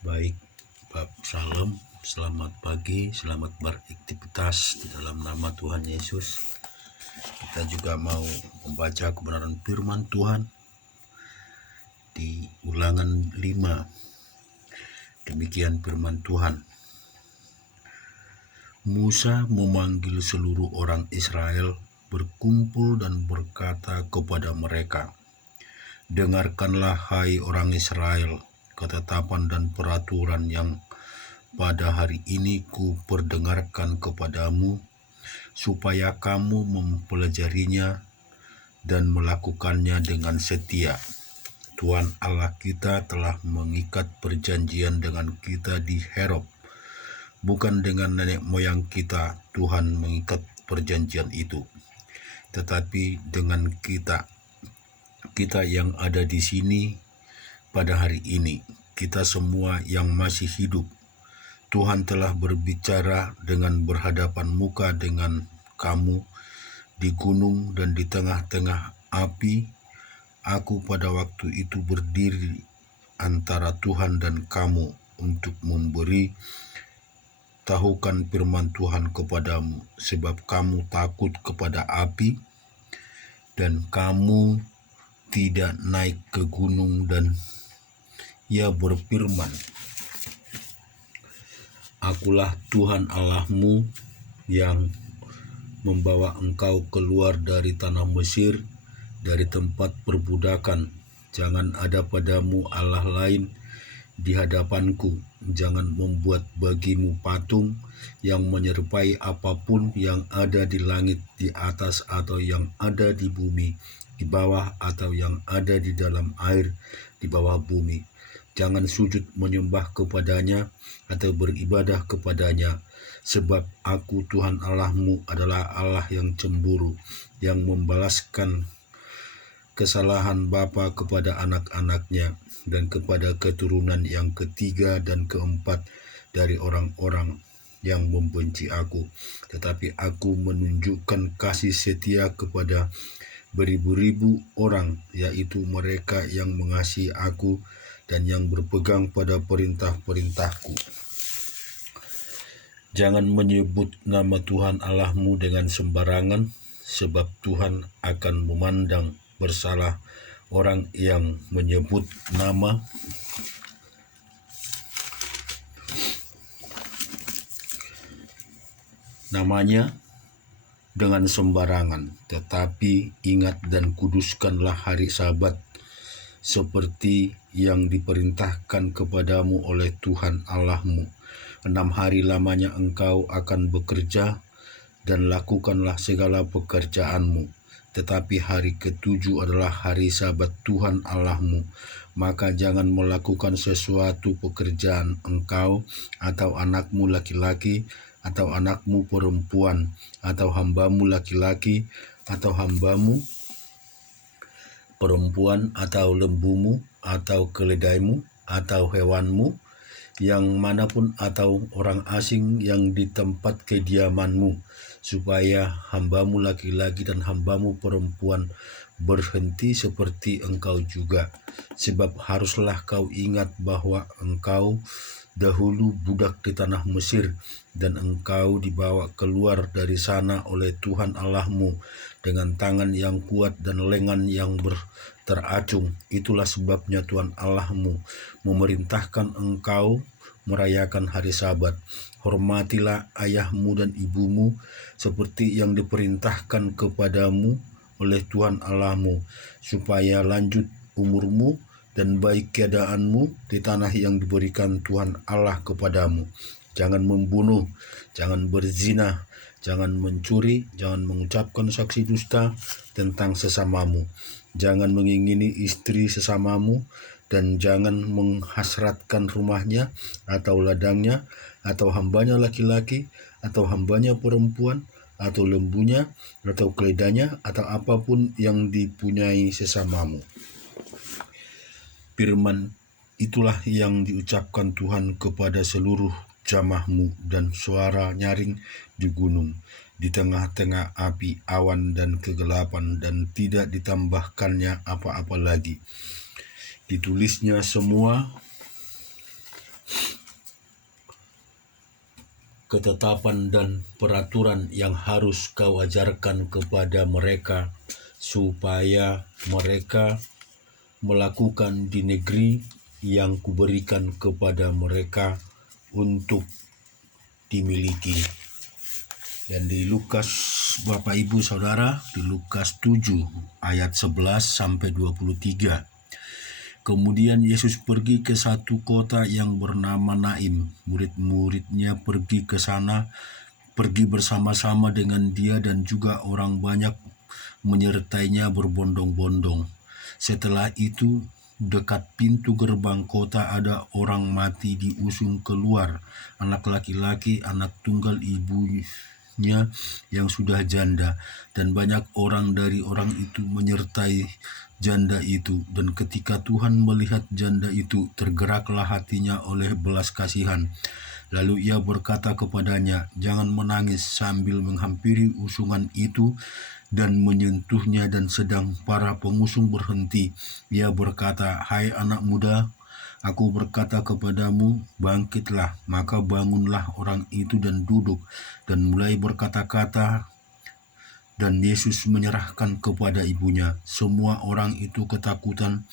Baik, Salam, selamat pagi, selamat beraktivitas di dalam nama Tuhan Yesus. Kita juga mau membaca kebenaran firman Tuhan di Ulangan 5. Demikian firman Tuhan. Musa memanggil seluruh orang Israel berkumpul dan berkata kepada mereka, "Dengarkanlah hai orang Israel, ketetapan dan peraturan yang pada hari ini ku perdengarkan kepadamu, supaya kamu mempelajarinya dan melakukannya dengan setia. Tuhan Allah kita telah mengikat perjanjian dengan kita di Horeb. Bukan dengan nenek moyang kita Tuhan mengikat perjanjian itu, tetapi dengan kita yang ada di sini pada hari ini, kita semua yang masih hidup. Tuhan telah berbicara dengan berhadapan muka dengan kamu di gunung dan di tengah-tengah api. Aku pada waktu itu berdiri antara Tuhan dan kamu untuk memberi tahukan firman Tuhan kepadamu, sebab kamu takut kepada api dan kamu tidak naik ke gunung." Dan Ia berfirman, "Akulah Tuhan Allahmu yang membawa engkau keluar dari tanah Mesir, dari tempat perbudakan. Jangan ada padamu Allah lain di hadapanku. Jangan membuat bagimu patung yang menyerupai apapun yang ada di langit di atas, atau yang ada di bumi di bawah, atau yang ada di dalam air di bawah bumi. Jangan sujud menyembah kepadanya atau beribadah kepadanya, sebab aku Tuhan Allahmu adalah Allah yang cemburu, yang membalaskan kesalahan bapa kepada anak-anaknya dan kepada keturunan yang ketiga dan keempat dari orang-orang yang membenci aku. Tetapi aku menunjukkan kasih setia kepada beribu-ribu orang, yaitu mereka yang mengasihi aku dan yang berpegang pada perintah-perintahku. Jangan menyebut nama Tuhan Allahmu dengan sembarangan, sebab Tuhan akan memandang bersalah orang yang menyebut namanya dengan sembarangan. Tetapi ingat dan kuduskanlah hari Sabat, seperti yang diperintahkan kepadamu oleh Tuhan Allahmu. 6 hari lamanya engkau akan bekerja dan lakukanlah segala pekerjaanmu. Tetapi hari ketujuh adalah hari Sabat Tuhan Allahmu. Maka jangan melakukan sesuatu pekerjaan engkau atau anakmu laki-laki atau anakmu perempuan atau hambamu laki-laki atau hambamu perempuan atau lembumu atau keledaimu atau hewanmu yang manapun atau orang asing yang di tempat kediamanmu, supaya hambamu laki-laki dan hambamu perempuan berhenti seperti engkau juga. Sebab haruslah kau ingat bahwa engkau dahulu budak di tanah Mesir, dan engkau dibawa keluar dari sana oleh Tuhan Allahmu dengan tangan yang kuat dan lengan yang teracung. Itulah sebabnya Tuhan Allahmu memerintahkan engkau merayakan hari Sabat. Hormatilah ayahmu dan ibumu seperti yang diperintahkan kepadamu oleh Tuhan Allahmu, supaya lanjut umurmu dan baik keadaanmu di tanah yang diberikan Tuhan Allah kepadamu. Jangan membunuh, jangan berzina, jangan mencuri, jangan mengucapkan saksi dusta tentang sesamamu, jangan mengingini istri sesamamu, dan jangan menghasratkan rumahnya atau ladangnya atau hambanya laki-laki atau hambanya perempuan atau lembunya atau keledainya atau apapun yang dipunyai sesamamu. Firman itulah yang diucapkan Tuhan kepada seluruh jamahmu dan suara nyaring di gunung, di tengah-tengah api, awan dan kegelapan, dan tidak ditambahkannya apa-apa lagi. Ditulisnya semua ketetapan dan peraturan yang harus kau ajarkan kepada mereka, supaya mereka melakukan di negeri yang kuberikan kepada mereka untuk dimiliki. Dan di Lukas, Bapak Ibu Saudara, di Lukas 7 ayat 11 sampai 23. Kemudian Yesus pergi ke satu kota yang bernama Naim. Murid-muridnya pergi ke sana, pergi bersama-sama dengan dia, dan juga orang banyak menyertainya berbondong-bondong. Setelah itu, dekat pintu gerbang kota ada orang mati diusung keluar, anak laki-laki, anak tunggal ibunya yang sudah janda, dan banyak orang dari orang itu menyertai janda itu. Dan ketika Tuhan melihat janda itu, tergeraklah hatinya oleh belas kasihan. Lalu ia berkata kepadanya, "Jangan menangis," sambil menghampiri usungan itu dan menyentuhnya. Dan sedang para pengusung berhenti, ia berkata, "Hai anak muda, aku berkata kepadamu, bangkitlah." Maka bangunlah orang itu dan duduk, dan mulai berkata-kata, dan Yesus menyerahkan kepada ibunya. Semua orang itu ketakutan,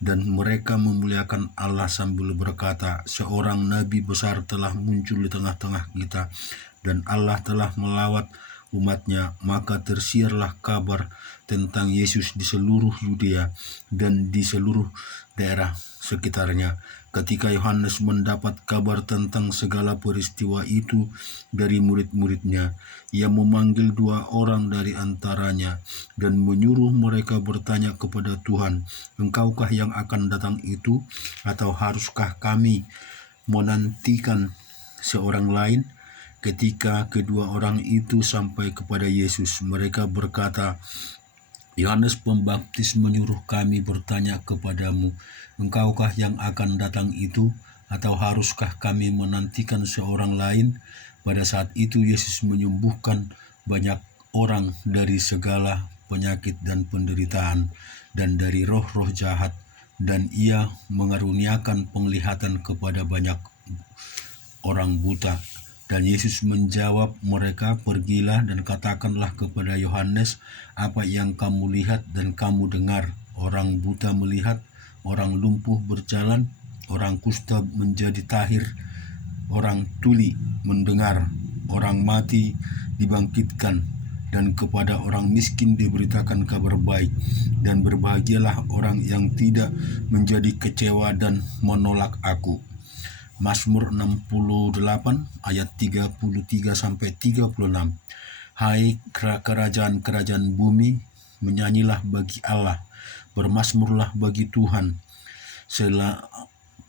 dan mereka memuliakan Allah sambil berkata, "Seorang nabi besar telah muncul di tengah-tengah kita, dan Allah telah melawat umatnya." Maka tersiarlah kabar tentang Yesus di seluruh Yudea dan di seluruh daerah sekitarnya. Ketika Yohanes mendapat kabar tentang segala peristiwa itu dari murid-muridnya, ia memanggil 2 orang dari antaranya dan menyuruh mereka bertanya kepada Tuhan, "Engkaukah yang akan datang itu, atau haruskah kami menantikan seorang lain?" Ketika kedua orang itu sampai kepada Yesus, mereka berkata, "Yohanes Pembaptis menyuruh kami bertanya kepadamu, engkaukah yang akan datang itu, atau haruskah kami menantikan seorang lain?" Pada saat itu Yesus menyembuhkan banyak orang dari segala penyakit dan penderitaan, dan dari roh-roh jahat, dan ia mengaruniakan penglihatan kepada banyak orang buta. Dan Yesus menjawab mereka, "Pergilah dan katakanlah kepada Yohanes apa yang kamu lihat dan kamu dengar. Orang buta melihat, orang lumpuh berjalan, orang kusta menjadi tahir, orang tuli mendengar, orang mati dibangkitkan, dan kepada orang miskin diberitakan kabar baik. Dan berbahagialah orang yang tidak menjadi kecewa dan menolak aku." Mazmur 68 ayat 33 sampai 36. Hai kerajaan-kerajaan bumi, menyanyilah bagi Allah, bermazmurlah bagi Tuhan,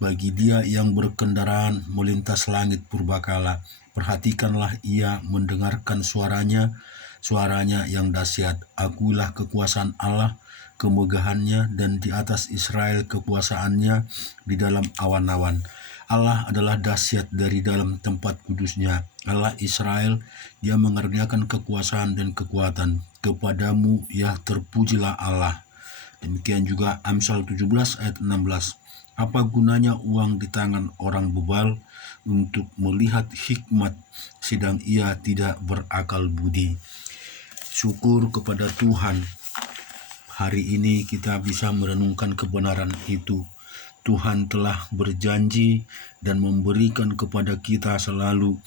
bagi Dia yang berkendaraan melintas langit purbakala. Perhatikanlah ia, mendengarkan suaranya yang dahsyat. Akuilah kekuasaan Allah, kemegahannya, dan di atas Israel kekuasaannya di dalam awan-awan. Allah adalah dahsyat dari dalam tempat kudusnya. Allah Israel, Dia mengaruniakan kekuasaan dan kekuatan. Kepadamu ya terpujilah Allah. Demikian juga Amsal 17 ayat 16. Apa gunanya uang di tangan orang bebal untuk melihat hikmat, sedang ia tidak berakal budi. Syukur kepada Tuhan, hari ini kita bisa merenungkan kebenaran itu. Tuhan telah berjanji dan memberikan kepada kita selalu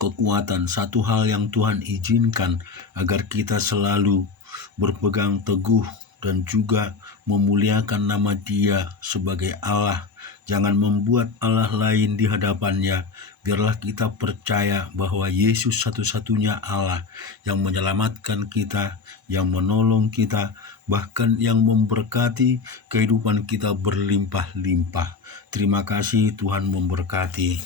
kekuatan. Satu hal yang Tuhan izinkan agar kita selalu berpegang teguh dan juga memuliakan nama Dia sebagai Allah. Jangan membuat Allah lain di hadapannya. Biarlah kita percaya bahwa Yesus satu-satunya Allah yang menyelamatkan kita, yang menolong kita, bahkan yang memberkati kehidupan kita berlimpah-limpah. Terima kasih, Tuhan memberkati.